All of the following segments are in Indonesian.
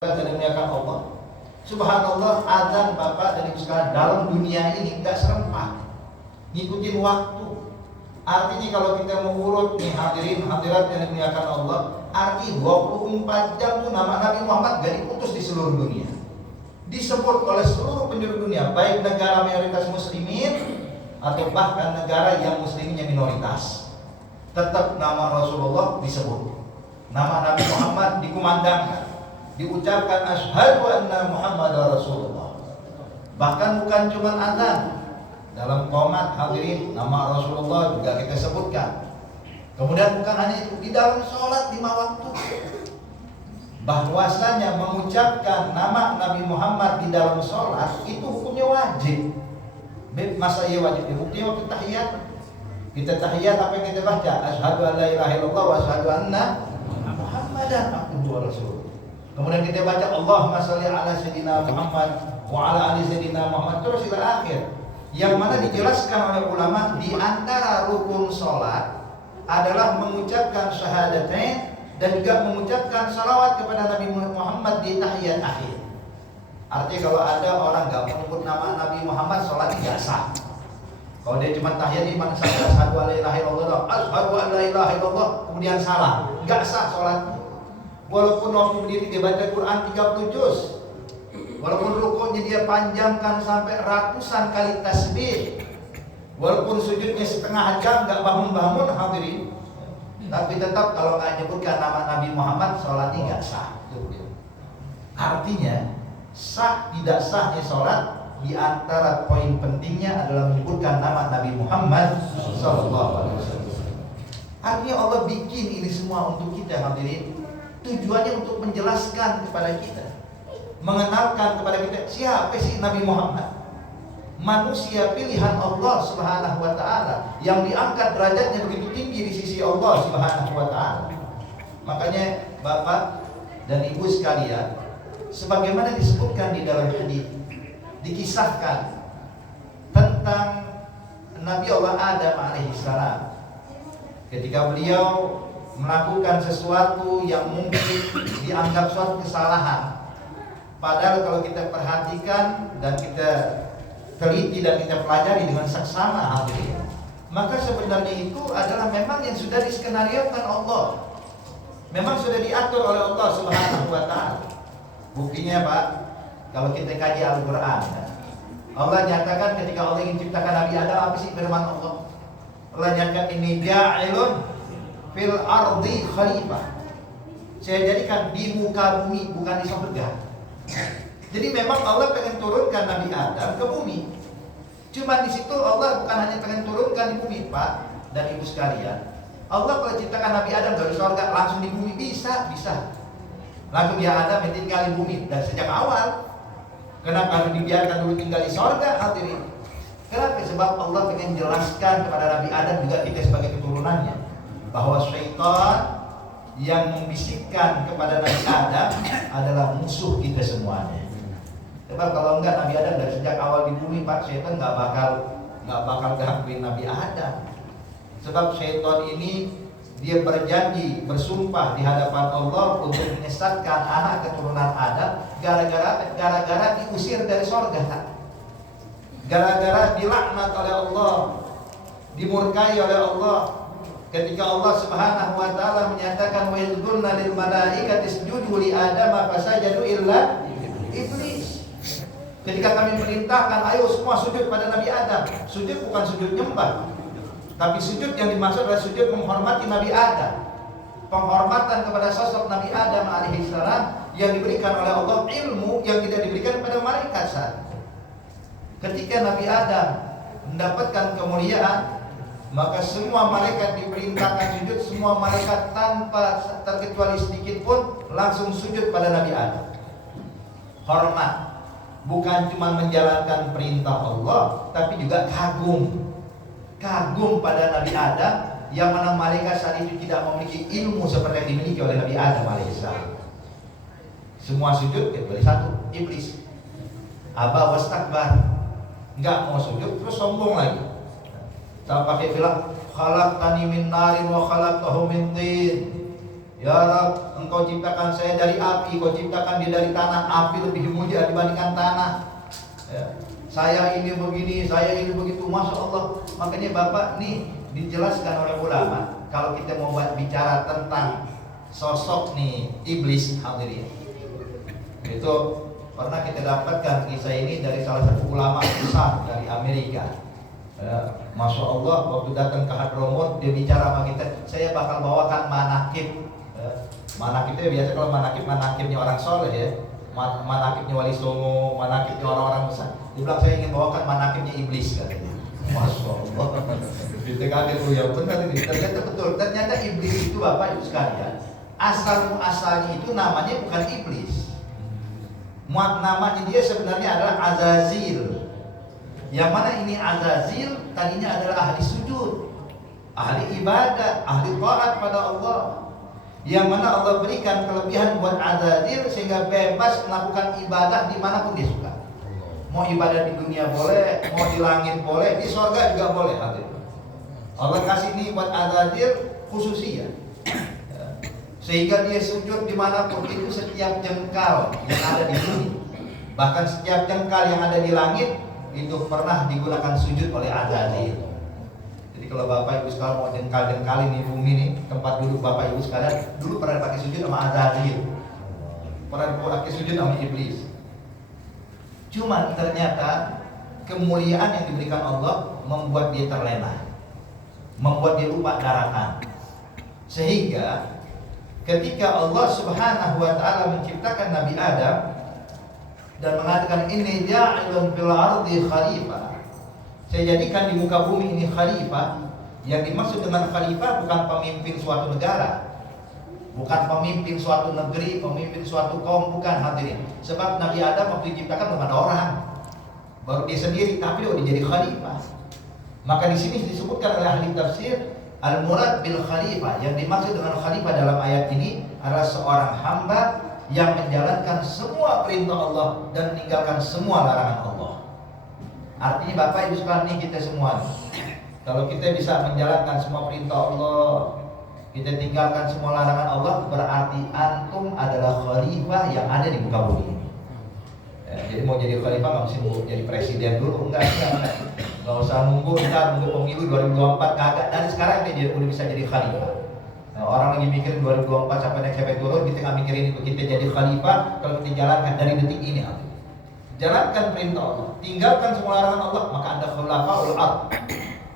Dimuliakan Allah. Subhanallah, azan Bapak dan Ibu sekalian dalam dunia ini enggak serempak, ngikutin waktu. Artinya kalau kita mau urut nih hadirin hadirat yang dimuliakan Allah, arti 24 jam tuh nama Nabi Muhammad gak diputus di seluruh dunia. Disebut oleh seluruh penjuru dunia, baik negara mayoritas muslimin atau bahkan negara yang musliminnya minoritas. Tetap nama Rasulullah disebut. Nama Nabi Muhammad dikumandangkan, diucapkan asyhadu anna Muhammadar Rasulullah. Bahkan bukan cuma azan, dalam qomat hadirin nama Rasulullah juga kita sebutkan. Kemudian bukan hanya itu, di dalam sholat 5 waktu, bahwasanya mengucapkan nama Nabi Muhammad di dalam sholat itu hukumnya wajib. Masa iya wajib? Buktinya waktu tahiyat. Kita tahiyat apa yang kita baca? Asyhadu an la ilaha illallah wa asyhadu anna Muhammadan abduhu wa rasuluh. Kemudian kita baca Allahumma shalli ala sayyidina Muhammad wa ala ali sayyidina Muhammad terus hingga akhir. Yang mana dijelaskan oleh ulama di antara rukun salat adalah mengucapkan syahadatain dan juga mengucapkan salawat kepada Nabi Muhammad di tahiyat akhir. Artinya kalau ada orang enggak menyebut nama Nabi Muhammad, salat tidak sah. Kalau dia cuma tahiyat iman saja asyhadu an la ilaha illallah, asyhadu an la ilaha illallah, kemudian salah, enggak sah salatnya. Walaupun waktu berdiri dia baca Quran 30 juz, walaupun rukuknya dia panjangkan sampai ratusan kali tasbih, walaupun sujudnya setengah jam nggak bangun-bangun hadirin, tapi tetap kalau nggak nyebutkan nama Nabi Muhammad, sholatnya nggak sah. Artinya sah tidak sahnya sholat di antara poin pentingnya adalah menyebutkan nama Nabi Muhammad SAW. Artinya Allah bikin ini semua untuk kita hadirin. Tujuannya untuk menjelaskan kepada kita, mengenalkan kepada kita siapa sih Nabi Muhammad, manusia pilihan Allah Subhanahu wa ta'ala yang diangkat derajatnya begitu tinggi di sisi Allah Subhanahu wa ta'ala. Makanya Bapak dan Ibu sekalian, sebagaimana disebutkan di dalam hadis, dikisahkan tentang Nabi Allah Adam alaihissalam ketika beliau melakukan sesuatu yang mungkin dianggap suatu kesalahan. Padahal kalau kita perhatikan dan kita teliti dan kita pelajari dengan saksama hadirin, maka sebenarnya itu adalah memang yang sudah diskenariokan Allah, memang sudah diatur oleh Allah Subhanahu wa ta'ala. Buktinya Pak, kalau kita kaji Al-Quran, Allah nyatakan ketika Allah ingin ciptakan Nabi Adam, apa sih firman Allah? Allah nyatakan ini ja'ilun fil ardi khalifah, saya jadikan di muka bumi, bukan di surga. Jadi memang Allah pengen turunkan Nabi Adam ke bumi. Cuma di situ Allah bukan hanya pengen turunkan di bumi Pak dan Ibu sekalian. Allah kalau ciptakan Nabi Adam dari surga langsung di bumi bisa. Langsung ya Adam tinggal di bumi dan sejak awal. Kenapa harus dibiarkan dulu tinggal di surga hadirin? Kenapa? Sebab Allah pengen jelaskan kepada Nabi Adam juga kita sebagai keturunannya, bahwa syaitan yang membisikkan kepada Nabi Adam adalah musuh kita semuanya. Sebab kalau enggak Nabi Adam dari sejak awal di bumi Pak, syaitan nggak bakal gangguin Nabi Adam. Sebab syaitan ini dia berjanji, bersumpah di hadapan Allah untuk menyesatkan anak keturunan Adam gara-gara diusir dari surga, gara-gara dilaknat oleh Allah, dimurkai oleh Allah. Ketika Allah Subhanahu wa ta'ala menyatakan wa idh qulna lil malaikati isjudu li Adam fasajadu illa iblis. Ketika kami perintahkan ayo semua sujud pada Nabi Adam. Sujud bukan sujud nyembah, tapi sujud yang dimaksud adalah sujud menghormati Nabi Adam. Penghormatan kepada sosok Nabi Adam alaihissalam yang diberikan oleh Allah, ilmu yang tidak diberikan kepada malaikat saat. Ketika Nabi Adam mendapatkan kemuliaan, maka semua malaikat diperintahkan sujud, semua malaikat tanpa terkecuali sedikit pun langsung sujud pada Nabi Adam. Hormat, bukan cuma menjalankan perintah Allah, tapi juga kagum pada Nabi Adam, yang mana malaikat saat itu tidak memiliki ilmu seperti yang dimiliki oleh Nabi Adam alaihissalam. Semua sujud kecuali satu, iblis. Aba wastakbar, enggak mau sujud, terus sombong lagi. Sama pakai bilang khalaqtani min narin wa khalaqtahu min tin. Ya Rabb, engkau ciptakan saya dari api, kau ciptakan dia dari tanah, api lebih mulia dibandingkan tanah. Ya. Saya ini begini, saya ini begitu, Masya Allah. Makanya Bapak nih dijelaskan oleh ulama, kalau kita mau bicara tentang sosok nih iblis, hadirin, itu pernah kita dapatkan kisah ini dari salah satu ulama besar dari Amerika. Masya Allah, waktu datang ke Hadramut, dia bicara sama kita, saya bakal bawakan manakib. Manakib itu biasa kalau manakibnya orang soleh ya, manakibnya Wali Songo, manakibnya orang-orang besar. Dia bilang saya ingin bawakan manakibnya iblis katanya. Masya Allah. Kita kaget tuh ya benar ini. Ternyata betul. Ternyata iblis itu Bapak Ibu sekalian, asalnya itu namanya bukan iblis. Namanya dia sebenarnya adalah Azazil. Yang mana ini Azazil tadinya adalah ahli sujud, ahli ibadah, ahli taat pada Allah. Yang mana Allah berikan kelebihan buat Azazil sehingga bebas melakukan ibadah dimanapun dia suka. Mau ibadah di dunia boleh, mau di langit boleh, di surga juga boleh. Allah kasih ini buat Azazil khususnya, sehingga dia sujud dimanapun, itu setiap jengkal yang ada di bumi, bahkan setiap jengkal yang ada di langit itu pernah digunakan sujud oleh Azazil. Jadi kalau Bapak Ibu sekalian mau jengkal-jengkal ini bumi nih, tempat duduk Bapak Ibu sekalian, dulu pernah pakai sujud sama Azazil, pernah pakai sujud sama iblis. Cuman ternyata kemuliaan yang diberikan Allah membuat dia terlena, membuat dia lupa daratan. Sehingga ketika Allah Subhanahu wa taala menciptakan Nabi Adam dan mengatakan inni ja'ilun fil ardi khalifah, saya jadikan di muka bumi ini khalifah. Yang dimaksud dengan khalifah bukan pemimpin suatu negara, bukan pemimpin suatu negeri, pemimpin suatu kaum, bukan, hadirin. Sebab Nabi Adam waktu diciptakan belum ada orang, baru dia sendiri, tapi dia jadi khalifah. Maka di sini disebutkan oleh ahli tafsir, al-murad bil khalifah, yang dimaksud dengan khalifah dalam ayat ini adalah seorang hamba yang menjalankan semua perintah Allah dan meninggalkan semua larangan Allah. Artinya Bapak Ibu sekalian nih, kita semua nih, kalau kita bisa menjalankan semua perintah Allah, kita tinggalkan semua larangan Allah, berarti antum adalah khalifah yang ada di muka bumi ini. Jadi mau jadi khalifah nggak mesti mau jadi presiden dulu, enggak usah nunggu pemilu 2024, kagak. Dari sekarang dia udah bisa jadi khalifah. Nah, orang lagi mikirin 2024 sampai turun, kita nggak mikirin itu. Kita jadi khalifah kalau kita jalankan dari detik ini. Jalankan perintah Allah, tinggalkan semua larangan Allah, maka Anda khulafaul ard.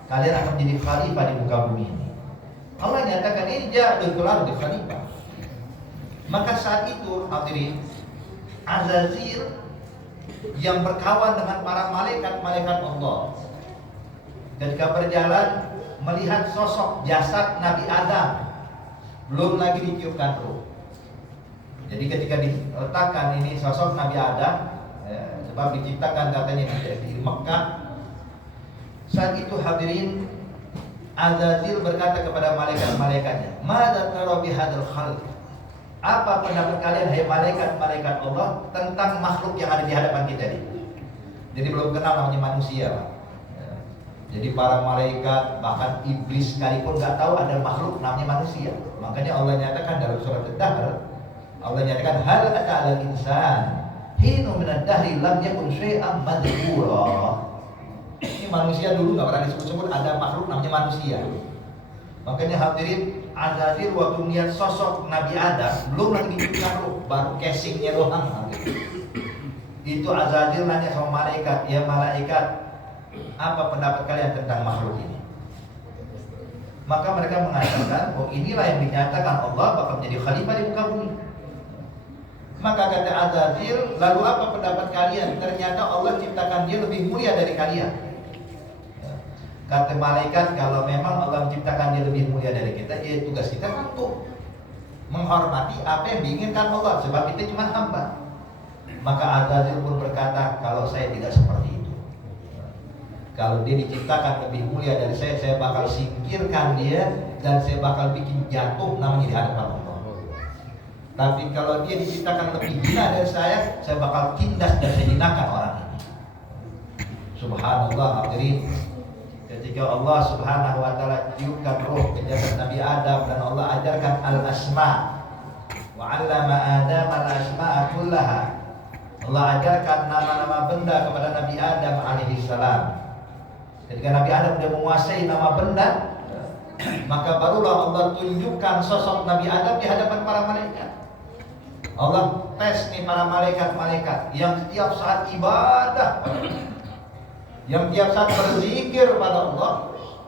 Kalian akan menjadi khalifah di muka bumi ini. Allah nyatakan ini ja'ilun fil ardi khalifah. Maka saat itu hadirin, Azazil yang berkawan dengan para malaikat Allah, ketika berjalan melihat sosok jasad Nabi Adam, belum lagi ditiupkan ruh. Jadi ketika diletakkan ini sosok Nabi Adam, sebab diciptakan katanya di Mekah, saat itu hadirin, Azazil berkata kepada malaikat-malaikatnya, "Madza tara bi hadzal khalq?" Apa pendapat kalian hai malaikat-malaikat Allah tentang makhluk yang ada di hadapan kita ini? Jadi belum kenal namanya manusia, Pak. Jadi para malaikat, bahkan iblis sekalipun nggak tahu ada makhluk namanya manusia. Makanya Allah nyatakan dalam surat Ad-Dahr, Allah nyatakan hal ata'ala insan hinu minad dahri lam yakun syai'an madhkura. Ini manusia dulu nggak pernah disebut-sebut ada makhluk namanya manusia. Makanya hadirin, Azazil waktu melihat sosok Nabi Adam, belum lagi diciptakan ruh, baru casingnya doang. Itu Azazil nanya sama malaikat, ya malaikat, apa pendapat kalian tentang makhluk ini? Maka mereka mengatakan, oh inilah yang dinyatakan Allah bakal menjadi khalifah di muka bumi. Maka kata Azazil, lalu apa pendapat kalian? Ternyata Allah ciptakan dia lebih mulia dari kalian. Kata malaikat, kalau memang Allah menciptakan dia lebih mulia dari kita, ya tugas kita untuk menghormati apa yang diinginkan Allah, sebab kita cuma hamba. Maka Azazil pun berkata, kalau saya tidak seperti itu, kalau dia diciptakan lebih mulia dari saya bakal singkirkan dia dan saya bakal bikin jatuh namanya di hadapan Allah. Tapi kalau dia diciptakan lebih hina dari saya bakal tindas dan saya hinakan orang ini. Subhanallah hadirin. Ketika Allah Subhanahu wa taala tiupkan roh ke jasad Nabi Adam dan Allah ajarkan al-asma, Wa 'allama Adam al-asma'a kullaha. Allah ajarkan nama-nama benda kepada Nabi Adam alaihissalam. Ketika Nabi Adam sudah menguasai nama benda, maka barulah Allah tunjukkan sosok Nabi Adam di hadapan para malaikat. Allah tes nih para malaikat-malaikat yang setiap saat ibadah pada Allah, yang tiap saat berzikir pada Allah.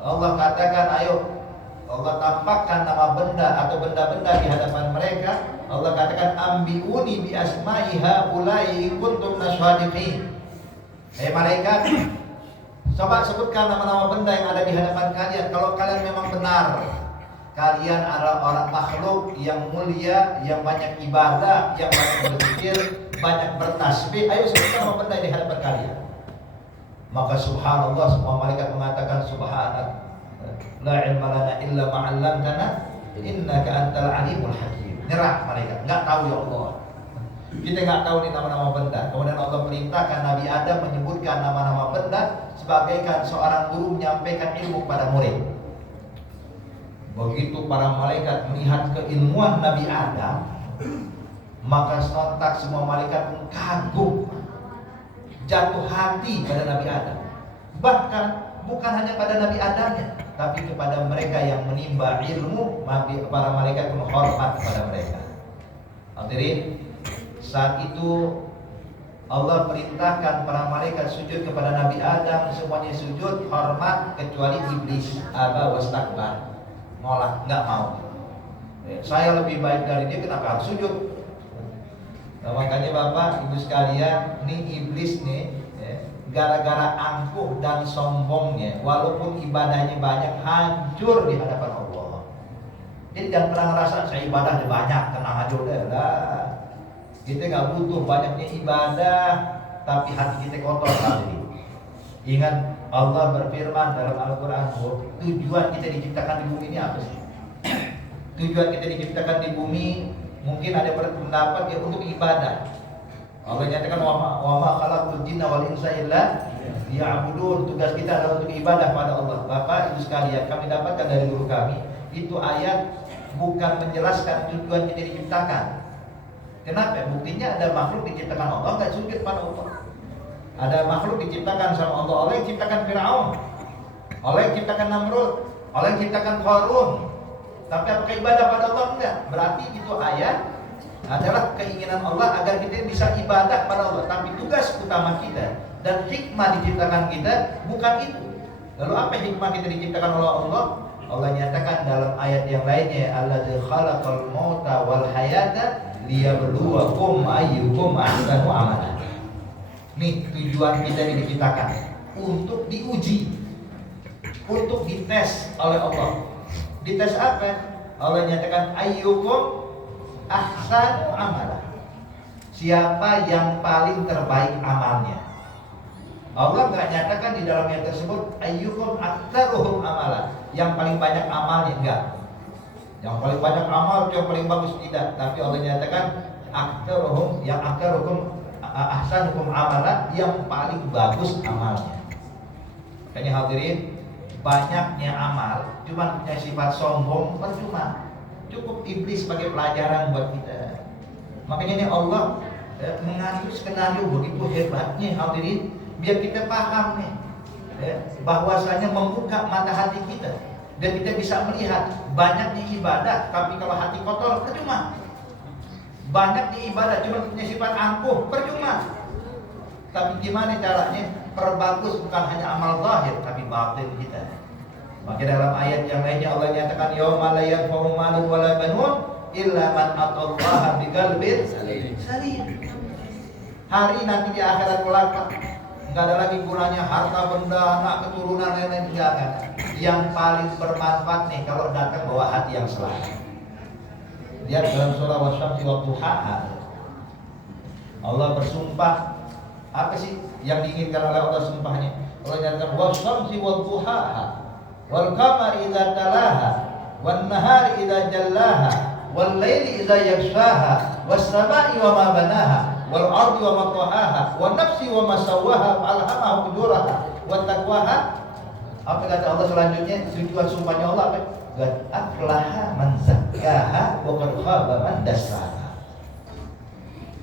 Allah katakan, ayo Allah tampakkan nama benda atau benda-benda di hadapan mereka. Allah katakan, ambiuni bi asma'i haula'i in kuntum nasyadiqin. Malaikat, coba sebutkan nama-nama benda yang ada di hadapan kalian. Kalau kalian memang benar kalian adalah orang makhluk yang mulia, yang banyak ibadah, yang banyak berzikir, banyak bertasbih, ayo sebutkan nama benda di hadapan kalian. Maka subhanallah, semua malaikat mengatakan subhanak, la ilma lana illa ma 'allamtana innaka antal alimul hakim. Nyerah malaikat, enggak tahu ya Allah. Kita enggak tahu nih nama-nama benda. Kemudian Allah perintahkan Nabi Adam menyebutkan nama-nama benda sebagaikan seorang guru menyampaikan ilmu kepada murid. Begitu para malaikat melihat keilmuan Nabi Adam, maka sontak semua malaikat pun kagum, jatuh hati pada Nabi Adam. Bahkan bukan hanya pada Nabi Adamnya, tapi kepada mereka yang menimba ilmu, para malaikat pun hormat kepada mereka. Hadirin, saat itu Allah perintahkan para malaikat sujud kepada Nabi Adam, semuanya sujud hormat kecuali iblis, aba wastakbar, nolak, nggak mau. Saya lebih baik dari dia, kenapa harus sujud? Nah, makanya Bapak Ibu sekalian, nih iblis nih, gara-gara angkuh dan sombongnya, walaupun ibadahnya banyak, hancur di hadapan Allah. Jadi jangan pernah ngerasa saya ibadahnya banyak, tenang aja udah lah. Kita nggak butuh banyaknya ibadah, tapi hati kita kotor tadi. Ingat Allah berfirman dalam Al-Quran, tujuan kita diciptakan di bumi ini apa sih? Tujuan kita diciptakan di bumi, mungkin ada pendapat ya untuk ibadah. Allah nyatakan wa ma khalaqul jinna wal insa illa liya'budun. Tugas kita adalah untuk ibadah pada Allah. Bapak Ibu sekalian, kami dapatkan dari guru kami, itu ayat bukan menjelaskan tujuan kita diciptakan. Kenapa? Buktinya ada makhluk diciptakan Allah enggak sujud pada Allah. Ada makhluk diciptakan sama Allah. Allah yang ciptakan Fir'aun, Allah yang ciptakan Namrud, Allah yang ciptakan Qarun. Tapi apakah ibadah pada Allah? Enggak. Berarti itu ayat adalah keinginan Allah agar kita bisa ibadah pada Allah. Tapi tugas utama kita dan hikmah diciptakan kita bukan itu. Lalu apa hikmah kita diciptakan oleh Allah? Allah nyatakan dalam ayat yang lainnya, alladzi khalaqal mauta wal hayata liyabluwakum ayyukum ahsanu amala. Nih tujuan kita diciptakan untuk diuji, untuk dites oleh Allah. Dites apa? Allah nyatakan ayyukum ahsanu amala. Siapa yang paling terbaik amalnya? Allah nggak nyatakan di dalam ayat tersebut ayyukum aktsaruhum amala, yang paling banyak amalnya, enggak. Yang paling banyak amal itu yang paling bagus, tidak. Tapi Allah nyatakan aktsaruhum, yang aktsaruhum ahsanukum amala, yang paling bagus amalnya. Makanya hadirin, banyaknya amal cuma punya sifat sombong percuma. Cukup iblis sebagai pelajaran buat kita. Makanya ini Allah mengatur skenario begitu hebatnya hadirin, biar kita paham nih, bahwasanya membuka mata hati kita dan kita bisa melihat banyaknya ibadah, tapi kalau hati kotor percuma. Banyaknya ibadah cuma punya sifat angkuh percuma. Tapi gimana caranya? Perbagus bukan hanya amal zahir tapi batin kita. Maka dalam ayat yang lainnya Allah nyatakan yauma la yanfa'u malun wala banun illa man atallaha biqalbin salim. Hari nanti di akhirat kelak enggak ada lagi gunanya harta benda, anak keturunan lain-lain, enggak. Yang paling bermanfaat nih kalau datang bawa hati yang selamat. Lihat dalam surah Wasyamsi wa duhaha. Allah bersumpah, apa sih yang diinginkan oleh Allah sumpahnya? Allah nyatakan wasyamsi wa duhaha wal qamari idza talaha wan nahari idza jallaha wal laili idza yaghshaha was samai wa ma banaha wal ardi wa ma tahaha wan nafsi wa ma sawwaha falhamaha fujuraha wa taqwaha. Apa kata Allah selanjutnya? Tujuan sumpahnya Allah apa? Qad aflaha man zakkaha wa qad khaba man dassaha.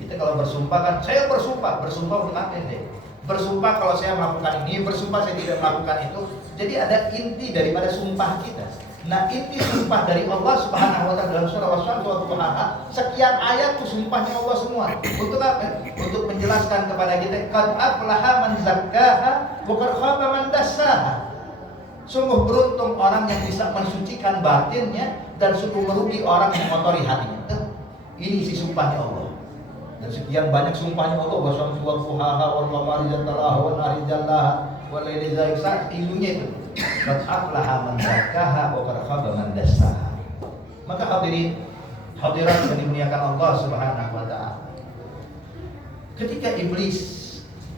Kita kalau bersumpah kan, saya bersumpah untuk apa ini? Bersumpah kalau saya melakukan ini, bersumpah saya tidak melakukan itu. Jadi ada inti daripada sumpah kita. Nah, inti sumpah dari Allah Subhanahu wa taala dalam surah Wasyamsi wa duhaha, sekian ayat itu sumpahnya Allah semua. Untuk apa? Untuk menjelaskan kepada kita qad aflaha man zakkaha wa qad khaba man dassaha. Sungguh beruntung orang yang bisa mensucikan batinnya dan sungguh merugi orang yang mengotori hatinya. Ini isi sumpahnya Allah. Dan sekian banyak sumpahnya Allah, wasyamsi wa duhaha wal qamari idza talaha wan nahari jallaha wal laili idza yaghsha, ilmunya itu. Qad aflaha man zakkaha wa qad khaba man dassaha. Maka hadirin hadirat yang dimuliakan Allah Subhanahu wa taala. Ketika iblis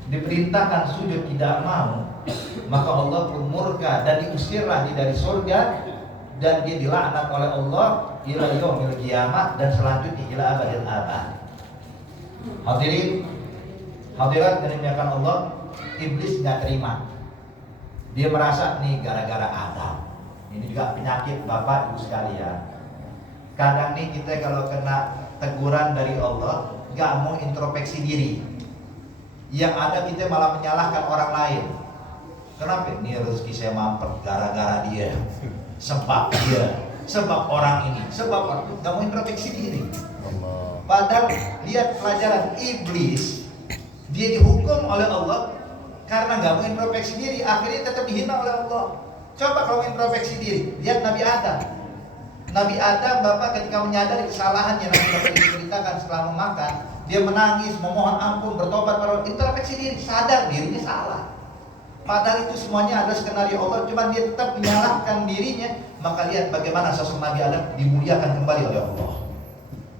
diperintahkan sujud tidak mau, maka Allah pun murka dan diusirlah dia dari surga dan dia dilaknat oleh Allah ila yaumil qiyamah dan selanjutnya ila abadil abad. Hadirin hadirat yang dimuliakan Allah, iblis nggak terima. Dia merasa nih gara-gara Adam. Ini juga penyakit Bapak Ibu sekalian. Kadang nih kita kalau kena teguran dari Allah nggak mau introspeksi diri. Yang ada kita malah menyalahkan orang lain. Kenapa? Ini rezeki saya mampet gara-gara dia, sebab dia, sebab orang ini, sebab orang itu. Nggak mau introspeksi diri. Padahal lihat pelajaran iblis, dia dihukum oleh Allah karena nggak mau introspeksi diri, akhirnya tetap dihina oleh Allah. Coba kalau introspeksi diri, lihat Nabi Adam. Nabi Adam, Bapak ketika menyadari kesalahannya, nanti Bapak diceritakan setelah memakan, dia menangis, memohon ampun, bertobat pada Allah. Introspeksi diri, sadar dirinya salah. Padahal itu semuanya ada skenario Allah, cuma dia tetap menyalahkan dirinya. Maka lihat bagaimana sosok Nabi Adam dimuliakan kembali oleh Allah.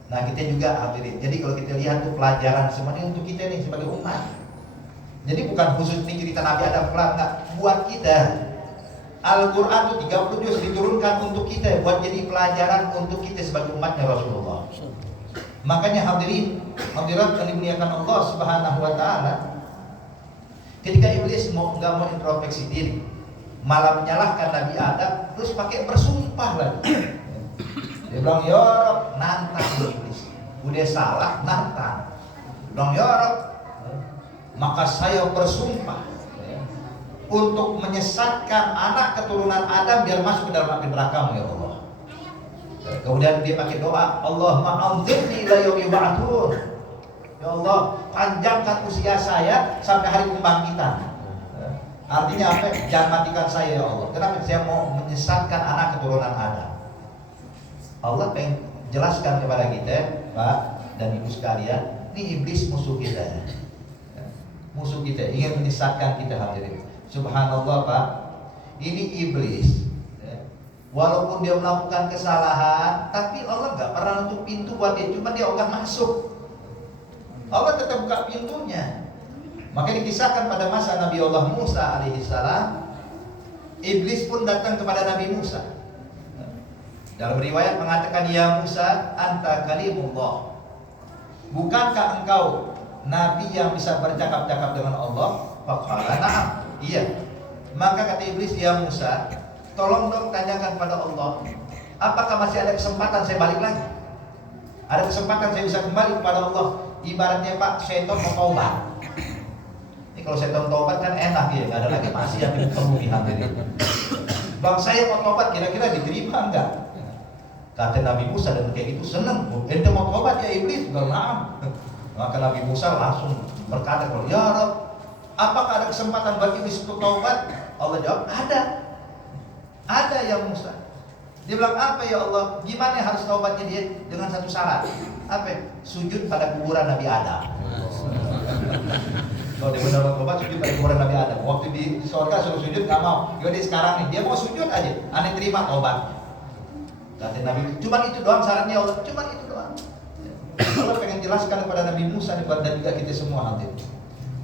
Nah kita juga hadirin. Jadi kalau kita lihat tuh pelajaran semuanya untuk kita nih sebagai umat. Jadi bukan khusus nih cerita Nabi Adam enggak, buat kita. Al-Quran itu 30 juz diturunkan untuk kita, buat jadi pelajaran untuk kita sebagai umatnya Rasulullah. Makanya hadirin, hadirat yang dimuliakan Allah Subhanahu wa taala, ketika iblis nggak mau introspeksi diri, malah menyalahkan Nabi Adam, terus pakai bersumpah lagi. Dia bilang, ya Rabb, nantang iblis. Udah salah, nantang. Bilang, ya Rabb, maka saya bersumpah untuk menyesatkan anak keturunan Adam biar masuk ke dalam api neraka, ya Allah. Kemudian dia pakai doa, Allahumma anzirni ila yaumi yub'atsun. Ya Allah, panjangkan usia saya sampai hari pembangkitan. Artinya apa? Jangan matikan saya, ya Allah. Kenapa? Saya mau menyesatkan anak keturunan Adam. Allah pengen jelaskan kepada kita, Pak dan Ibu sekalian, ini iblis musuh kita. Musuh kita, ingin menyesatkan kita, hadirin. Subhanallah, Pak. Ini iblis. Walaupun dia melakukan kesalahan, tapi Allah nggak pernah nutup pintu buat dia, cuma dia ogah masuk. Allah tetap buka pintunya. Maka dikisahkan pada masa Nabi Allah Musa alaihissalam, iblis pun datang kepada Nabi Musa. Dalam riwayat mengatakan, ya Musa, anta kalimullah. Bukankah engkau Nabi yang bisa bercakap-cakap dengan Allah? Faqala na'am. Iya. Maka kata iblis, ya Musa, tolong dong tanyakan pada Allah, apakah masih ada kesempatan saya balik lagi? Ada kesempatan saya bisa kembali kepada Allah. Ibaratnya Pak, setan mau taubat. Ini kalau setan taubat kan enak ya, nggak ada lagi maksiat yang berlebihan ini. Bang, saya mau taubat, kira-kira diterima enggak? Kata Nabi Musa dan kayak gitu seneng. Ente mau taubat ya iblis? Na'am. Maka Nabi Musa langsung berkata, ya Rabb, apakah ada kesempatan bagi iblis untuk taubat? Allah jawab, ada. Ada ya Musa. Dia bilang, apa ya Allah? Gimana harus taubatnya dia? Dengan satu syarat. Apa? Sujud pada kuburan Nabi Adam. Kalau dia benar taubat, sujud pada kuburan Nabi Adam. Waktu di surga suruh sujud, gak mau. Yaudah sekarang nih, dia mau sujud aja. Aneh terima taubat. Kata Nabi, cuman itu doang syaratnya Allah. Cuman itu doang. Allah pengen jelaskan kepada Nabi Musa dan juga kita semua nanti.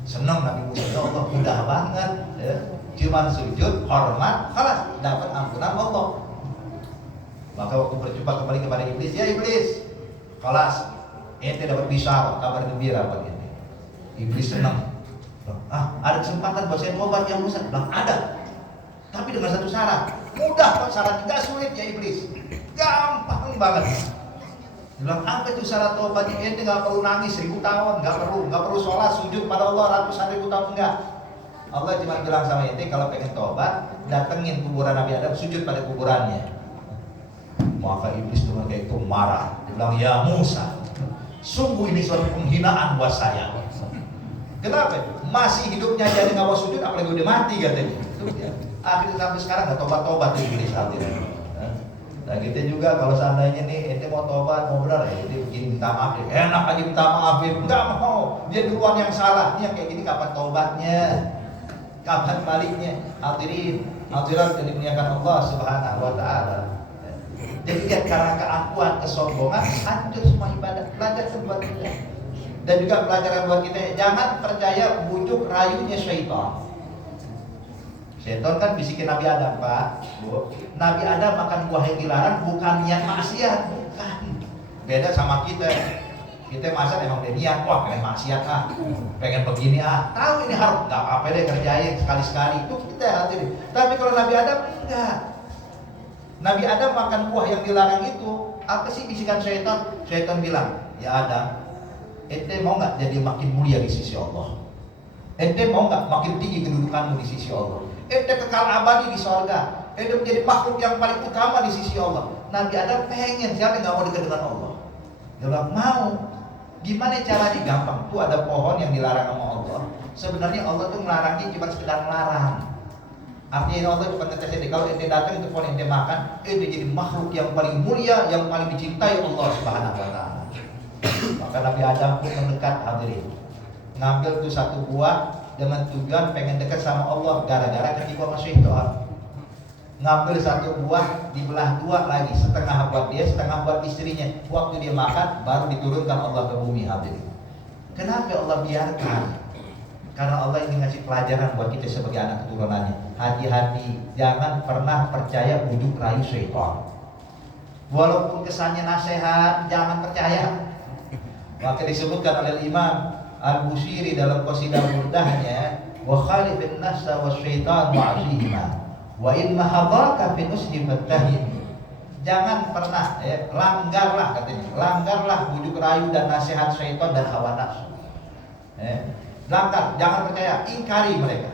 Senang Nabi Musa, ya Allah, mudah banget ya. Cuman sujud, hormat, kalah, dapat ampunan Allah. Maka waktu berjumpa kembali kepada iblis, ya iblis, kalas, ente dapat bisyarah, kabar gembira buat ente. Iblis senang. Ada kesempatan buat saya tobat yang Musa? Bilang, ada. Tapi dengan satu syarat. Mudah kok syarat, tidak sulit ya iblis. Gampang banget. Bilang apa itu syarat tobatnya? Ente nggak perlu nangis 1000 tahun, nggak perlu sholat sujud pada Allah ratusan ribu tahun, enggak. Allah cuma bilang sama ente kalau pengen tobat, datengin kuburan Nabi Adam, sujud pada kuburannya. Maka iblis dengan kayak itu marah. Dia bilang, ya Musa, sungguh ini suatu penghinaan buat saya. Kenapa? Masih hidupnya jadi nggak mau sujud, apalagi udah mati katanya. Akhirnya sampai sekarang nggak tobat-tobat iblis akhirnya. Nah kita juga kalau seandainya nih ente mau tobat, mau benar ya, ente begini minta maaf ya. Enak aja minta maaf ya, enggak mau. Dia duluan yang salah. Ini yang kayak gini kapan tobatnya? Kapan baliknya? Hadirat yang dimuliakan Allah Subhanahu wa taala. Jadi lihat karena keakuan, kesombongan, hancur semua ibadah. Belajar buat kita. Dan juga pelajaran buat kita, jangan percaya bujuk rayunya syaitan. Syaitan kan bisikin Nabi Adam, Pak, Bu. Nabi Adam makan buah yang dilarang bukan niat maksiat, bukan. Beda sama kita. Kita masa emang udah niat, wah pengen maksiat pengen begini tahu ini harus, nggak apa-apa deh kerjain sekali-sekali. Itu kita hati. Tapi kalau Nabi Adam enggak. Nabi Adam makan buah yang dilarang itu, apa sih bisikan syaitan? Syaitan bilang, ya Adam, ente mau nggak jadi makin mulia di sisi Allah? Ente mau nggak makin tinggi kedudukanmu di sisi Allah? Ente kekal abadi di sorga. Ente menjadi makhluk yang paling utama di sisi Allah. Nabi Adam pengen, siapa yang nggak mau dekat dengan Allah? Dia bilang mau. Gimana caranya? Gampang. Tuh ada pohon yang dilarang sama Allah. Sebenarnya Allah tuh melarangnya cuma sekedar melarang. Artinya Allah cuma ngetes kalau ente datang itu pohon ente makan, ente jadi makhluk yang paling mulia, yang paling dicintai Allah Subhanahu wa taala. Maka Nabi Adam pun mendekat, hadirin. Ngambil tuh satu buah dengan tujuan pengen dekat sama Allah, gara-gara ketipu sama syaitan. Ngambil satu buah, dibelah dua lagi, setengah buat dia, setengah buat istrinya. Waktu dia makan, baru diturunkan Allah ke bumi, hadirin. Kenapa Allah biarkan? Karena Allah ingin ngasih pelajaran buat kita sebagai anak keturunannya. Hati-hati, jangan pernah percaya bujuk rayu syaitan. Walaupun kesannya nasihat, jangan percaya. Maka disebutkan oleh Imam Al-Busiri dalam qasidah murdahnya, wa khalifin nasa wa syaitan ma'afihima wa in mahadaka fi nusli fattahin. Jangan pernah langgarlah katanya, langgarlah bujuk rayu dan nasihat syaitan dan hawa nafsu. Langgar, jangan percaya, ingkari mereka.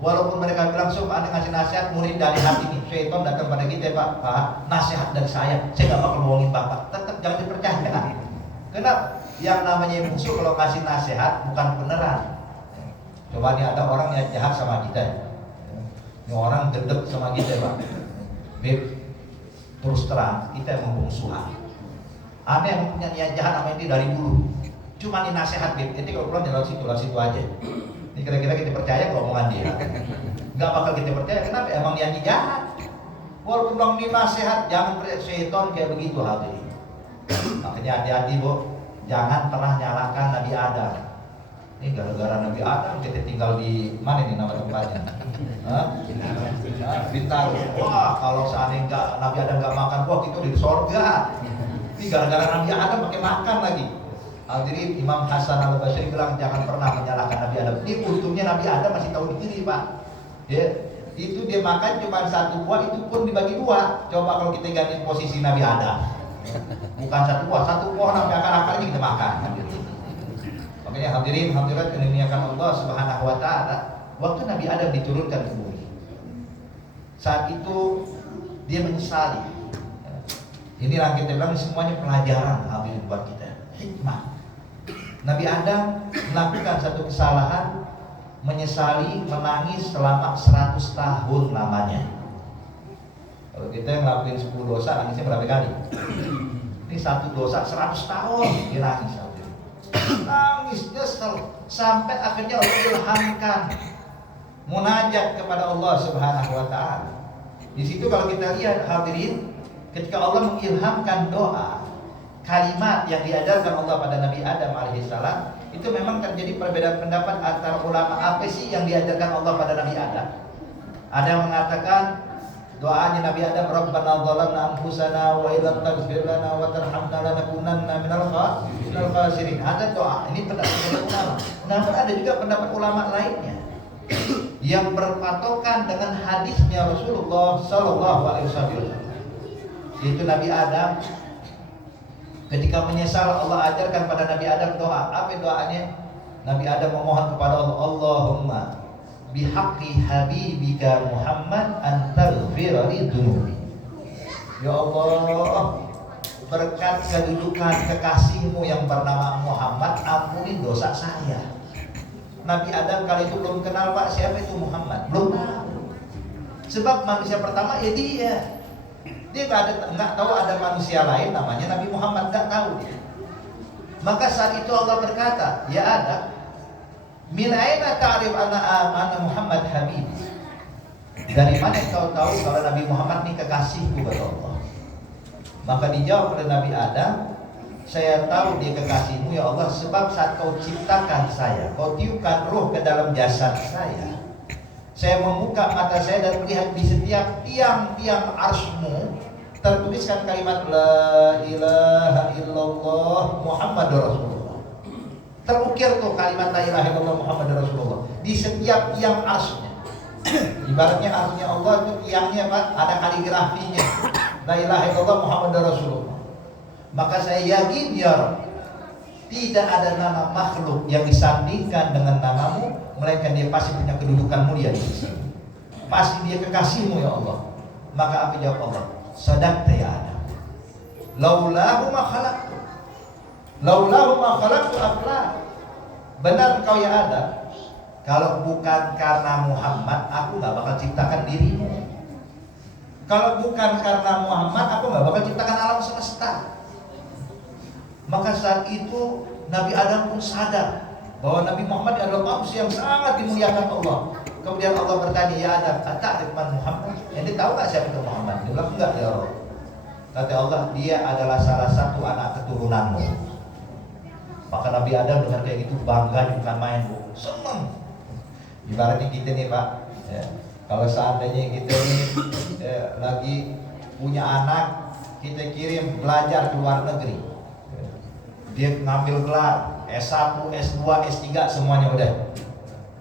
Walaupun mereka bilang, sob ada ngasih nasihat murid dari hati ini, syaitan datang pada kita, Pak, nasihat dari saya nggak bakal bohongin Bapak. Tetap jangan dipercaya. Kenapa? Yang namanya musuh kalau kasih nasihat bukan beneran. Coba nih ada orang yang jahat sama kita. Ini orang gedek sama kita, Pak. Beb, terus terang kita emang musuhan. Aneh yang punya niat jahat sama ini dari dulu. Cuma ini nasihat, Beb. Jadi kalau pulang jalan situ aja. Ini kira-kira kita percaya kalau omongan dia. Nggak bakal kita percaya. Kenapa? Emang niatnya jahat. Walaupun bilang ini nasihat, jangan percaya syaitan kayak begitu hati. Makanya hati-hati, Bu. Jangan pernah nyalakan Nabi Adam. Ini gara-gara Nabi Adam kita tinggal di mana nih nama tempatnya? Bintaro. Wah, kalau seandainya Nabi Adam nggak makan buah itu di sorga. Ini gara-gara Nabi Adam pakai makan lagi. Hadirin, Imam Hasan Al-Basri bilang jangan pernah menyalahkan Nabi Adam. Ini untungnya Nabi Adam masih tahu diri, Pak. Ya, itu dia makan cuma satu buah, itu pun dibagi dua. Coba kalau kita ganti posisi Nabi Adam. Bukan satu buah sampai akar-akarnya kita makan. Makanya hadirin hadirat yang dimuliakan Allah Subhanahu wa taala, waktu Nabi Adam diturunkan ke bumi, saat itu dia menyesali. Inilah kita bilang semuanya pelajaran hadirin buat kita, hikmah. Nabi Adam melakukan satu kesalahan, menyesali, menangis selama 100 tahun lamanya. Kalau kita ngelakuin 10 dosa, nangisnya berapa kali? Ini satu dosa 100 tahun dia nangis. Nangis nyesel sampai akhirnya Allah ilhamkan munajat kepada Allah Subhanahu wa taala. Di situ kalau kita lihat hadirin, ketika Allah mengilhamkan doa, kalimat yang diajarkan Allah pada Nabi Adam alaihissalam, itu memang terjadi perbedaan pendapat antara ulama apa sih yang diajarkan Allah pada Nabi Adam. Ada yang mengatakan doanya Nabi Adam, Rabbana zalamna anfusana wa illam taghfir lana wa tarhamna lanakunanna minal khasirin. Ada doa, ini pendapat ulama. Namun ada juga pendapat ulama lainnya yang berpatokan dengan hadisnya Rasulullah sallallahu alaihi wasallam. Yaitu Nabi Adam Ketika menyesal, Allah ajarkan pada Nabi Adam doa. Apa doanya? Nabi Adam memohon kepada Allah, Allahumma bihaqqi habibika Muhammad antaghfira li dzunubi. Ya Allah, berkat kedudukan kekasihmu yang bernama Muhammad, ampuni dosa saya. Nabi Adam kali itu belum kenal, Pak, siapa itu Muhammad, belum tahu. Sebab manusia pertama ya dia nggak tahu ada manusia lain namanya Nabi Muhammad, nggak tahu dia. Maka saat itu Allah berkata, ya Adam, min aina ta'rif anna Muhammad habib? Dari mana kau tahu kalau Nabi Muhammad ini kekasihku kata Allah? Maka dijawab oleh Nabi Adam, saya tahu dia kekasihmu ya Allah, sebab saat kau ciptakan saya, kau tiupkan ruh ke dalam jasad saya membuka mata saya dan melihat di setiap tiang-tiang arsy-Mu tertuliskan kalimat La ilaha illallah Muhammadur Rasulullah. Terukir tuh kalimat La ilaha illallah Muhammadur Rasulullah di setiap tiang arsy-Nya. Ibaratnya arsy-Nya Allah itu tiangnya Pak, ada kaligrafinya. La ilaha illallah Muhammadur Rasulullah. Maka saya yakin ya Rabb, tidak ada nama makhluk yang disandingkan dengan namamu, melainkan dia pasti punya kedudukan mulia di sisi. Pasti dia kekasihmu ya Allah. Maka apa jawab Allah? Sadaqta ya Adam. Laulahu ma khalaqtu. Laulahu ma khalaqtu afla. Benar engkau ya Adam. Kalau bukan karena Muhammad, aku gak bakal ciptakan dirimu. Kalau bukan karena Muhammad, aku gak bakal ciptakan alam semesta. Maka saat itu Nabi Adam pun sadar bahwa Nabi Muhammad adalah manusia yang sangat dimuliakan Allah. Kemudian Allah bertanya, ya Adam, ata'rif man Muhammad? Yang dia tahu gak siapa itu Muhammad? Dia bilang, enggak ya Allah. Kata Allah, dia adalah salah satu anak keturunanmu. Maka Nabi Adam dengar kayak gitu bangga, bukan main, senang. Ibaratnya kita nih Pak, ya, kalau seandainya kita nih lagi punya anak, kita kirim belajar ke luar negeri. Dia ngambil gelar S1, S2, S3 semuanya udah.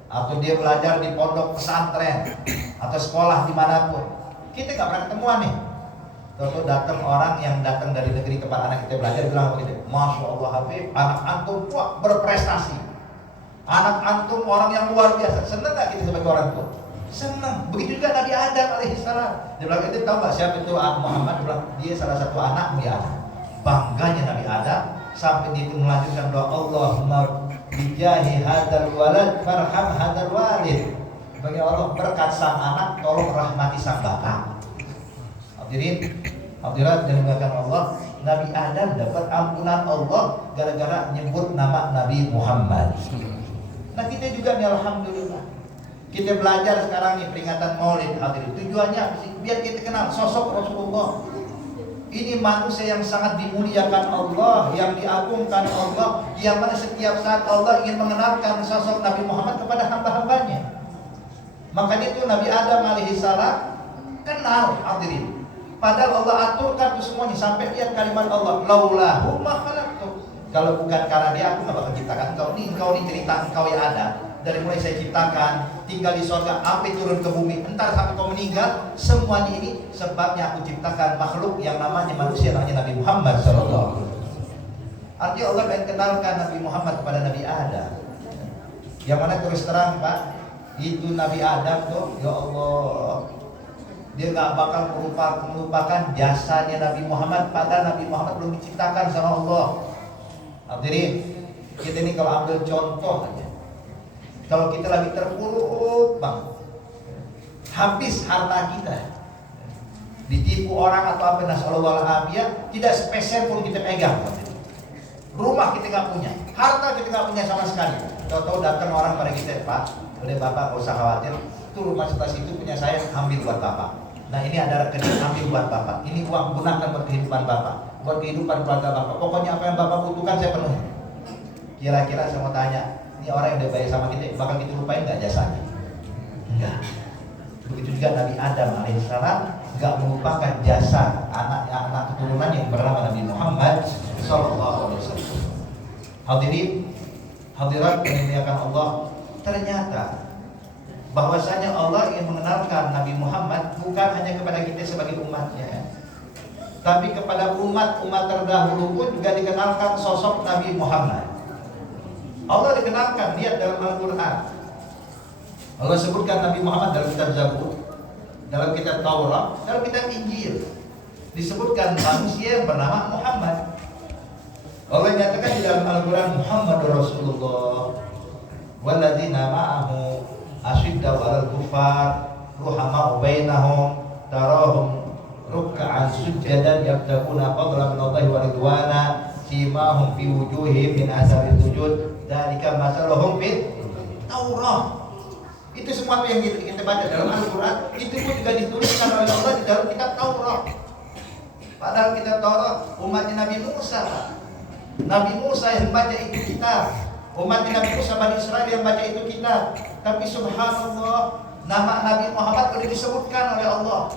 Atau dia belajar di pondok pesantren atau sekolah dimanapun. Kita nggak pernah ketemuan nih. Lalu datang orang yang datang dari negeri tempat anak kita belajar bilang begitu, Masya Allah Habib, anak antum wah, berprestasi. Anak antum orang yang luar biasa. Senang nggak kita sebagai orang tua? Senang. Begitu juga Nabi Adam alaihissalam. Dia bilang itu tahu nggak siapa itu Muhammad? Dia bilang dia salah satu anakmu ya. Bangganya Nabi Adam. Sampai dia melanjutkan doa Allahumma bijahi hadal walad farham hadal walid. Bagi Allah berkat sang anak, tolong rahmati sang bapak. Hadirat dan dimuliakan Allah, Nabi Adam dapat ampunan Allah gara-gara nyebut nama Nabi Muhammad. Nah kita juga nih alhamdulillah. Kita belajar sekarang nih peringatan Maulid hadirin. Tujuannya apa sih? Biar kita kenal sosok Rasulullah. Ini manusia yang sangat dimuliakan Allah, yang diagungkan Allah, yang mana setiap saat Allah ingin mengenalkan sosok Nabi Muhammad kepada hamba-hambanya. Makanya itu Nabi Adam alaihissalam kenal hadirin. Padahal Allah aturkan itu semuanya sampai lihat kalimat Allah, laulahu ma khalaqtu. Kalau bukan karena dia, aku gak bakal ciptakan engkau. Ini cerita engkau yang ada. Dari mulai saya ciptakan, tinggal di surga, sampai turun ke bumi, entar sampai kau meninggal, semuanya ini sebabnya aku ciptakan makhluk yang namanya manusia, namanya Nabi Muhammad SAW. Artinya Allah ingin kenalkan Nabi Muhammad kepada Nabi Adam. Yang mana terus terang Pak, itu Nabi Adam tuh, ya Allah, dia gak bakal melupakan jasanya Nabi Muhammad, padahal Nabi Muhammad belum diciptakan sama Allah. Hadirin, kita ini kalau ambil contoh aja. Kalau kita lagi terpuruk bang, habis harta kita, ditipu orang atau apa, nasallallahu alaihi, tidak sepeser pun kita pegang. Rumah kita nggak punya, harta kita nggak punya sama sekali. Tahu-tahu datang orang pada kita, Pak, udah Bapak nggak usah khawatir, itu rumah sebelah situ punya saya, ambil buat Bapak. Nah ini ada rekening, ambil buat Bapak. Ini uang gunakan buat kehidupan Bapak, buat kehidupan keluarga Bapak. Pokoknya apa yang Bapak butuhkan saya penuhi. Kira-kira saya mau tanya, ini orang yang udah baik sama kita, bakal kita lupain nggak jasanya? Enggak. Begitu juga Nabi Adam alaihissalam nggak melupakan jasa anak keturunan yang bernama Nabi Muhammad SAW. Hadirin, hadirat yang dimuliakan Allah, ternyata bahwasanya Allah ingin mengenalkan Nabi Muhammad bukan hanya kepada kita sebagai umatnya, tapi kepada umat-umat terdahulu pun juga dikenalkan sosok Nabi Muhammad. Allah dikenalkan, lihat dalam Al-Quran. Allah sebutkan Nabi Muhammad dalam kitab Zabur, dalam kitab Taurat, dalam kitab Injil. Disebutkan manusia yang bernama Muhammad. Allah nyatakan di dalam Al-Quran, Muhammadur Rasulullah walladzina ma'ahu asyiddaw 'alal kuffar ruhama'u bainahum tarahum ruk'an sujjadan yabtaguna fadlan min Allahi wa ridwana simahum fi wujuhihim min athari sujud dzalika masaluhum fit Taurat. Itu semua yang kita baca dalam Al-Quran, itu pun juga dituliskan oleh Allah di dalam kitab Taurat. Padahal kitab Taurat umatnya Nabi Musa. Nabi Musa yang baca itu kitab. Umatnya Nabi Musa Bani Israel yang baca itu kitab. Tapi subhanallah, nama Nabi Muhammad sudah disebutkan oleh Allah.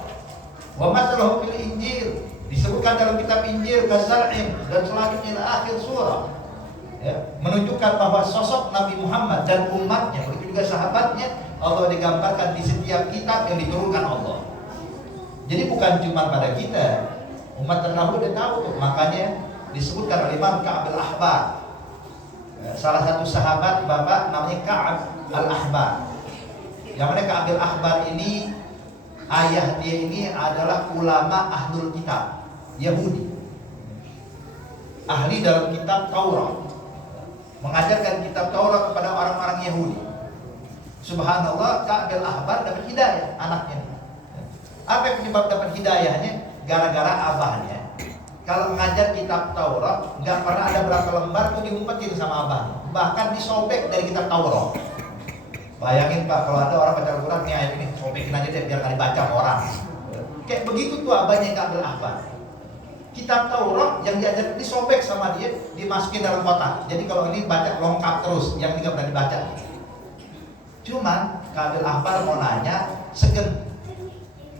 Wa masalahu fil Injil, disebutkan dalam kitab Injil kazar'in, dan selanjutnya akhir surah. Ya, menunjukkan bahwa sosok Nabi Muhammad dan umatnya, begitu juga sahabatnya, Allah digambarkan di setiap kitab yang diturunkan Allah. Jadi bukan cuma pada kita, umat terdahulu udah tahu tuh. Makanya disebutkan oleh Imam Ka'ab al-Ahbar, salah satu sahabat bapak namanya Ka'ab al-Ahbar. Yang mana Ka'ab al-Ahbar ini, ayah dia ini adalah ulama ahlul kitab Yahudi, ahli dalam kitab Taurat, mengajarkan kitab Taurat kepada orang-orang Yahudi. Subhanallah, Ka'ab al-Ahbar dapat hidayah anaknya. Apa penyebab dapat hidayahnya? Gara-gara abahnya kalau mengajar kitab Taurat nggak pernah ada berapa lembar tuh diumpetin sama abahnya, bahkan disobek dari kitab Taurat. Bayangin Pak, kalau ada orang baca Al-Quran, nih ayat ini sobekin aja deh biar nggak dibaca sama orang. Kayak begitu tuh abahnya Ka'ab al-Ahbar. Kitab Taurat yang diajar disobek sama dia, dimasukin dalam kotak. Jadi kalau ini baca lengkap terus, yang tidak pernah dibaca. Cuman Ka'ab al-Ahbar mau nanya, segen.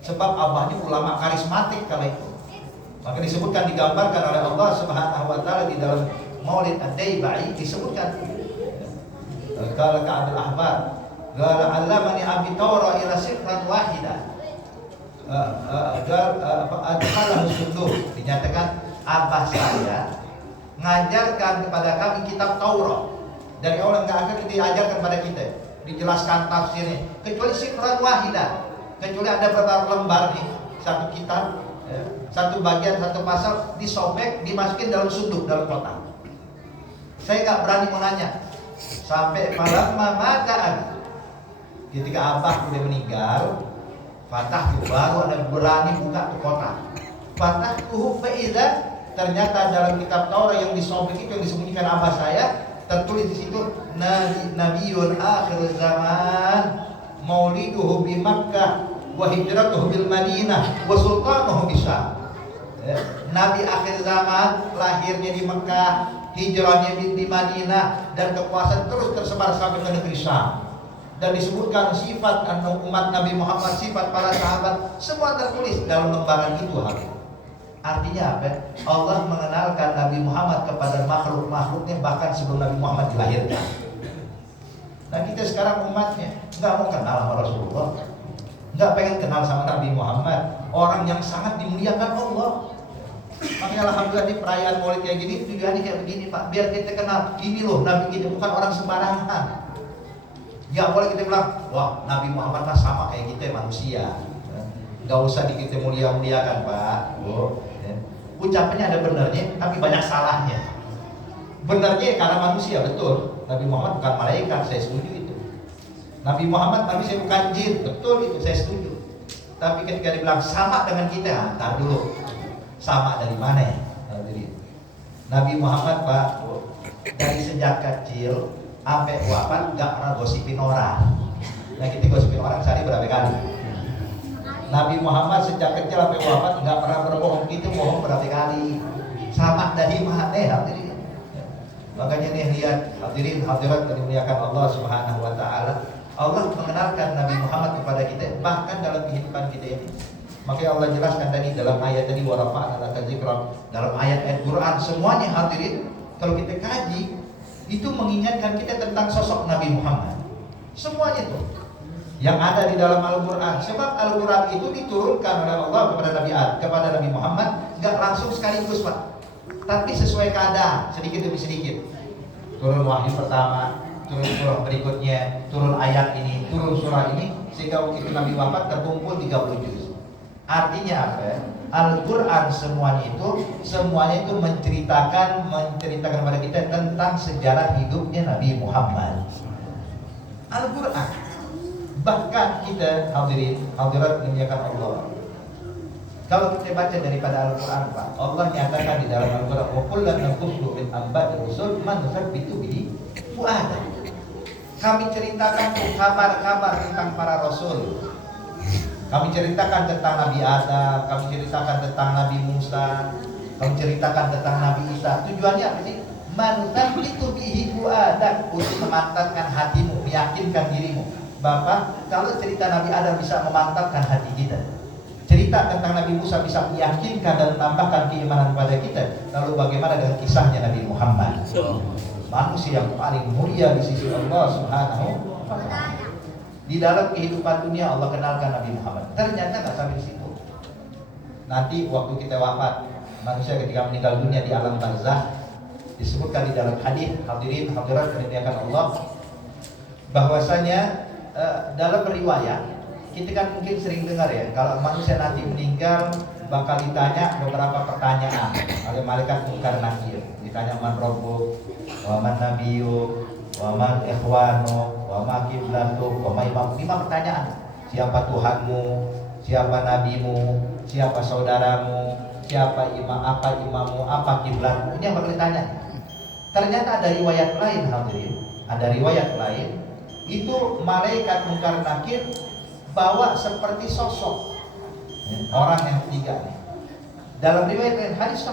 Sebab abahnya ulama karismatik kala itu. Maka disebutkan, digambarkan oleh Allah Subhanahu wa taala di dalam Maulid Ad-Daibai, disebutkan kalau Ka'ab al-Ahbar qala 'allamani abi Taurat ila sifran wahidah. Adkhalahu sunnah, dinyatakan abah saya ngajarkan kepada kami kitab Taurat. Dari awal hingga akhir diajarkan kepada kita, dijelaskan tafsirnya, kecuali sifran wahidah, kecuali ada beberapa lembar nih, satu kitab, satu bagian, satu pasal disobek, dimasukin dalam sunduk, dalam kotak. Saya nggak berani mau nanya sampai falamma mata. Ketika abah sudah meninggal, Fatah baru ada berani buka ke kotak. Fatah fa'idha, ternyata dalam kitab Taurat yang disobek itu, yang disembunyikan abah saya, tertulis di situ Nabiun akhir zaman mauliduhu bi Makkah wa hijratuhu bil Madinah wa sultanuhu bi Syam. Nabi akhir zaman, lahirnya di Mekah, hijrahnya di Madinah, dan kekuasaan terus tersebar sampai ke negeri Syam. Dan disebutkan sifat umat Nabi Muhammad, sifat para sahabat, semua tertulis dalam lembaran itu. Artinya apa? Allah mengenalkan Nabi Muhammad kepada makhluk-makhluknya bahkan sebelum Nabi Muhammad dilahirkan. Nah kita sekarang umatnya nggak mau kenal sama Rasulullah, nggak pengen kenal sama Nabi Muhammad, orang yang sangat dimuliakan Allah. Makanya alhamdulillah di perayaan Maulid kayak gini, tujuannya kayak begini Pak, biar kita kenal ini loh Nabi kita, bukan orang sembarangan. Gak boleh kita bilang, wah Nabi Muhammad kan sama kayak kita manusia. Gak usah kita mulia-muliakan Pak. Ucapannya ada benernya, tapi banyak salahnya. Benernya karena manusia, betul. Nabi Muhammad bukan malaikat, saya setuju itu. Nabi Muhammad manusia bukan jin, betul itu, saya setuju. Tapi ketika dibilang sama dengan kita, ntar dulu, sama dari mana ya? Nabi Muhammad Pak, dari sejak kecil sampai wafat nggak pernah gosipin orang. Nah kita gosipin orang sehari berapa kali? Nabi Muhammad sejak kecil sampai wafat nggak pernah berbohong, itu bohong berapa kali? Sama dari mana hadirin? Makanya nih lihat hadirin hadirat yang dimuliakan Allah Subhanahu wa taala. Allah mengenalkan Nabi Muhammad kepada kita bahkan dalam kehidupan kita ini. Makanya Allah jelaskan tadi dalam ayat tadi wa rafa'na laka dzikra, dalam ayat-ayat Quran semuanya hadirin kalau kita kaji itu mengingatkan kita tentang sosok Nabi Muhammad. Semuanya itu. yang ada di dalam Al-Quran. Sebab Al-Quran itu diturunkan oleh Allah kepada Nabi Muhammad, nggak langsung sekaligus Pak, tapi sesuai keadaan, sedikit demi sedikit. Turun wahyu pertama, turun surah berikutnya, turun ayat ini, turun surah ini, sehingga begitu Nabi wafat terkumpul 30 juz. Artinya apa? Al-Quran semuanya itu menceritakan kepada kita tentang sejarah hidupnya Nabi Muhammad. Al-Quran. Bahkan kita hadirat memuliakan Allah. Kalau kita baca daripada Al-Quran Pak, Allah nyatakan di dalam Al-Quran, wa kullan naqussu min anba'i rusul man nusabbitu bihi fu'ada. Kami ceritakan kabar-kabar tentang para rasul. Kami ceritakan tentang Nabi Adam, kami ceritakan tentang Nabi Musa, kami ceritakan tentang Nabi Isa. Tujuannya apa sih? Man nusabbitu bihi fu'ada, untuk memantapkan hatimu, meyakinkan dirimu. Bapak, kalau cerita Nabi Adam bisa memantapkan hati kita, cerita tentang Nabi Musa bisa meyakinkan dan menambahkan keimanan pada kita, lalu bagaimana dengan kisahnya Nabi Muhammad, manusia yang paling mulia di sisi Allah Subhanahu wa Ta'ala. Di dalam kehidupan dunia Allah kenalkan Nabi Muhammad. Ternyata nggak sampai di situ. Nanti waktu kita wafat, manusia ketika meninggal dunia di alam barzakh, disebutkan di dalam hadis, hadirin hadirat yang dimuliakan Allah, bahwasanya dalam riwayat kita kan mungkin sering dengar ya, kalau manusia nanti meninggal bakal ditanya beberapa pertanyaan oleh malaikat Munkar Nakir. Ditanya man rabbuk, wa man nabiyyuk, wa man ikhwanu, wa ma qiblatuk, wa ma imam. 5 pertanyaan. Siapa Tuhanmu? Siapa nabimu? Siapa saudaramu? Siapa imammu? Apa kiblatmu? Ini yang bakal ditanya. Ternyata ada riwayat lain hadirin. Ada riwayat lain. Itu malaikat Munkar Nakir bawa seperti sosok orang yang ketiga nih. Dalam riwayat lain hadis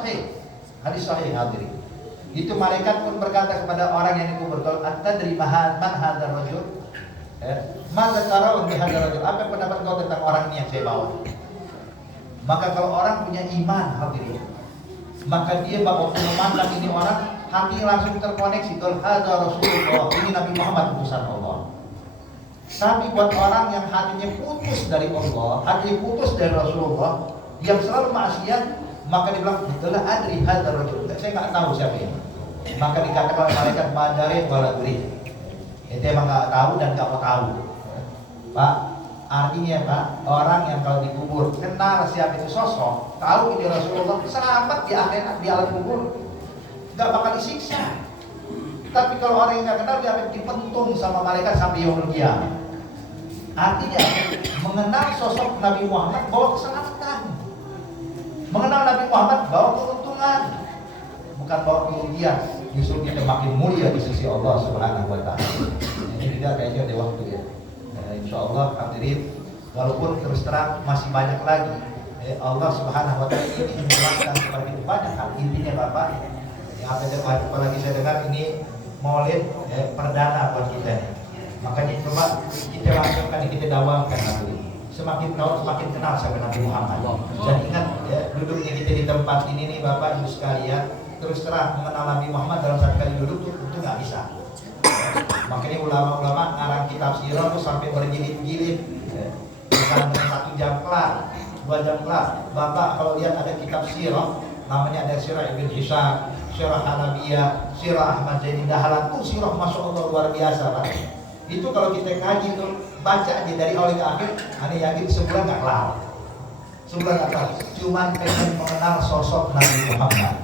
sahih hadirin. Itu malaikat pun berkata kepada orang yang dikubur, "Atadri man hadzal rajul?" Maka tarawun bi hadzal rajul? Apa pendapat kau tentang orang ini yang saya bawa? Maka kalau orang punya iman hadirin, maka dia waktu memandang ini orang, hati langsung terkoneksi, hadza Rasulullah, ini Nabi Muhammad utusan Allah. Tapi buat orang yang hatinya putus dari Allah, hatinya putus dari Rasulullah, yang selalu maksiat, maka dibilang, itulah adri hadzal rajul. Saya nggak tahu siapa ini. Maka dikatakan oleh malaikat madari wala duri. Itu emang nggak tahu dan nggak mau tahu. Pak, artinya Pak, orang yang kalau dikubur kenal siapa itu sosok, tahu ini Rasulullah, selamat di akhirat, di alam kubur, nggak bakal disiksa. Tapi kalau orang yang nggak kenal, dia akan dipentung sama malaikat sampai yaumul qiyamah. Artinya mengenal sosok Nabi Muhammad bawa keselamatan, mengenal Nabi Muhammad bawa keuntungan, bukan bawa kerugian. Justru kita makin mulia di sisi Allah Subhanahu wa Ta'ala. Ini tidak kayaknya ada waktu ya. Insya Allah hadirin, walaupun terus terang masih banyak lagi, Allah Subhanahu wa Ta'ala ini menjelaskan kepada kita banyak hal. Intinya Bapak, yang apalagi saya dengar ini maulid perdana buat kita nih. Makanya coba kita langsungkan, kita dawamkan hadirin. Semakin tahu semakin kenal sama Nabi Muhammad. Dan ingat ya, duduknya kita di tempat ini nih Bapak Ibu sekalian, terus terang mengenal Nabi Muhammad dalam satu kali duduk itu nggak bisa. Makanya ulama-ulama ngarang kitab sirah tuh sampai berjilid-jilid, bukan 1 jam kelar, 2 jam kelar. Bapak kalau lihat ada kitab sirah, namanya ada sirah Ibn Hisham, sirah Hanabiyah, sirah Ahmad Zaini Dahlan, tuh sirah Masya Allah luar biasa Pak. Itu kalau kita kaji tuh, baca aja dari awal ke akhir, aneh yakin sebulan nggak kelar. Sebulan nggak kelar, cuman pengen mengenal sosok Nabi Muhammad.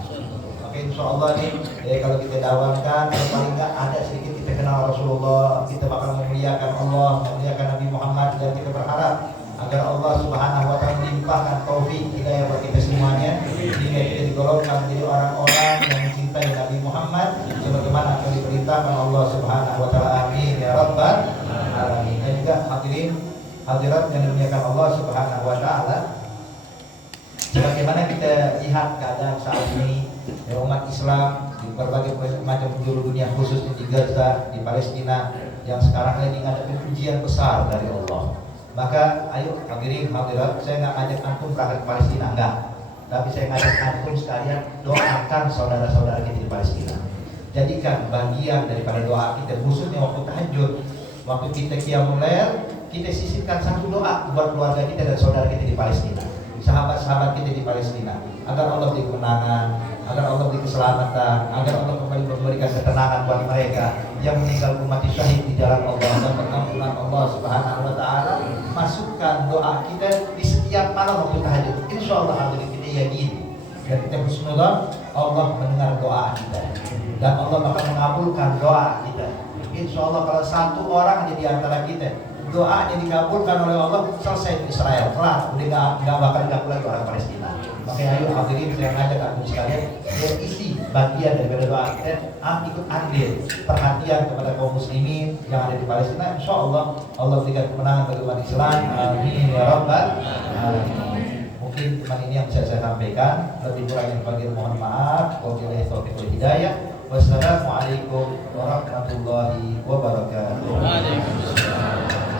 Insya Allah nih, kalau kita dawamkan, paling nggak ada sedikit kita kenal Rasulullah, kita bakal memuliakan Allah, memuliakan Nabi Muhammad, dan kita berharap agar Allah Subhanahu wa Ta'ala melimpahkan taufik hidayah buat kita semuanya, sehingga kita digolongkan menjadi orang-orang yang mencintai Nabi Muhammad sebagaimana yang diperintahkan Allah Subhanahu wa Ta'ala. Amin ya rabbal alamin. Dan juga hadirin hadirat yang dimuliakan Allah Subhanahu wa Ta'ala, sebagaimana kita lihat keadaan saat ini umat Islam di berbagai macam penjuru dunia, khususnya di Gaza, di Palestina, yang sekarang ini menghadapi ujian besar dari Allah. Maka ayo hadirin hadirat, saya nggak ngajak antum berangkat ke Palestina, enggak, tapi saya ngajak antum sekalian doakan saudara-saudara kita di Palestina. Jadikan bagian daripada doa kita, khususnya waktu tahajud, waktu kita qiyamul lail, kita sisihkan satu doa buat keluarga kita dan saudara kita di Palestina, sahabat-sahabat kita di Palestina, agar Allah beri kemenangan, agar Allah beri keselamatan, agar Allah kembali memberikan ketenangan buat mereka yang meninggal mati syahid di jalan Allah dan pengampunan Allah Subhanahu wa taala. Masukkan doa kita di setiap malam waktu tahajud. Insyaallah hadirin kita yakin dan kita husnudzon Allah mendengar doa kita dan Allah bakal mengabulkan doa kita. Insyaallah kalau satu orang aja di antara kita doanya dikabulkan oleh Allah, selesai di Israel, kelar, udah nggak bakal digabul lagi orang Palestina. Makanya ayo hadirin saya ngajak kamu sekalian, ya isi bagian daripada doa kita, ikut andil perhatian kepada kaum muslimin yang ada di Palestina. Insya Allah Allah berikan kemenangan bagi umat Islam. Amin ya rabbal alamin. Mungkin cuma ini yang bisa saya sampaikan, lebih kurang yang bagian mohon maaf. Wabillahi taufiq wal hidayah. Wassalamualaikum warahmatullahi wabarakatuh. Waalaikumsalam.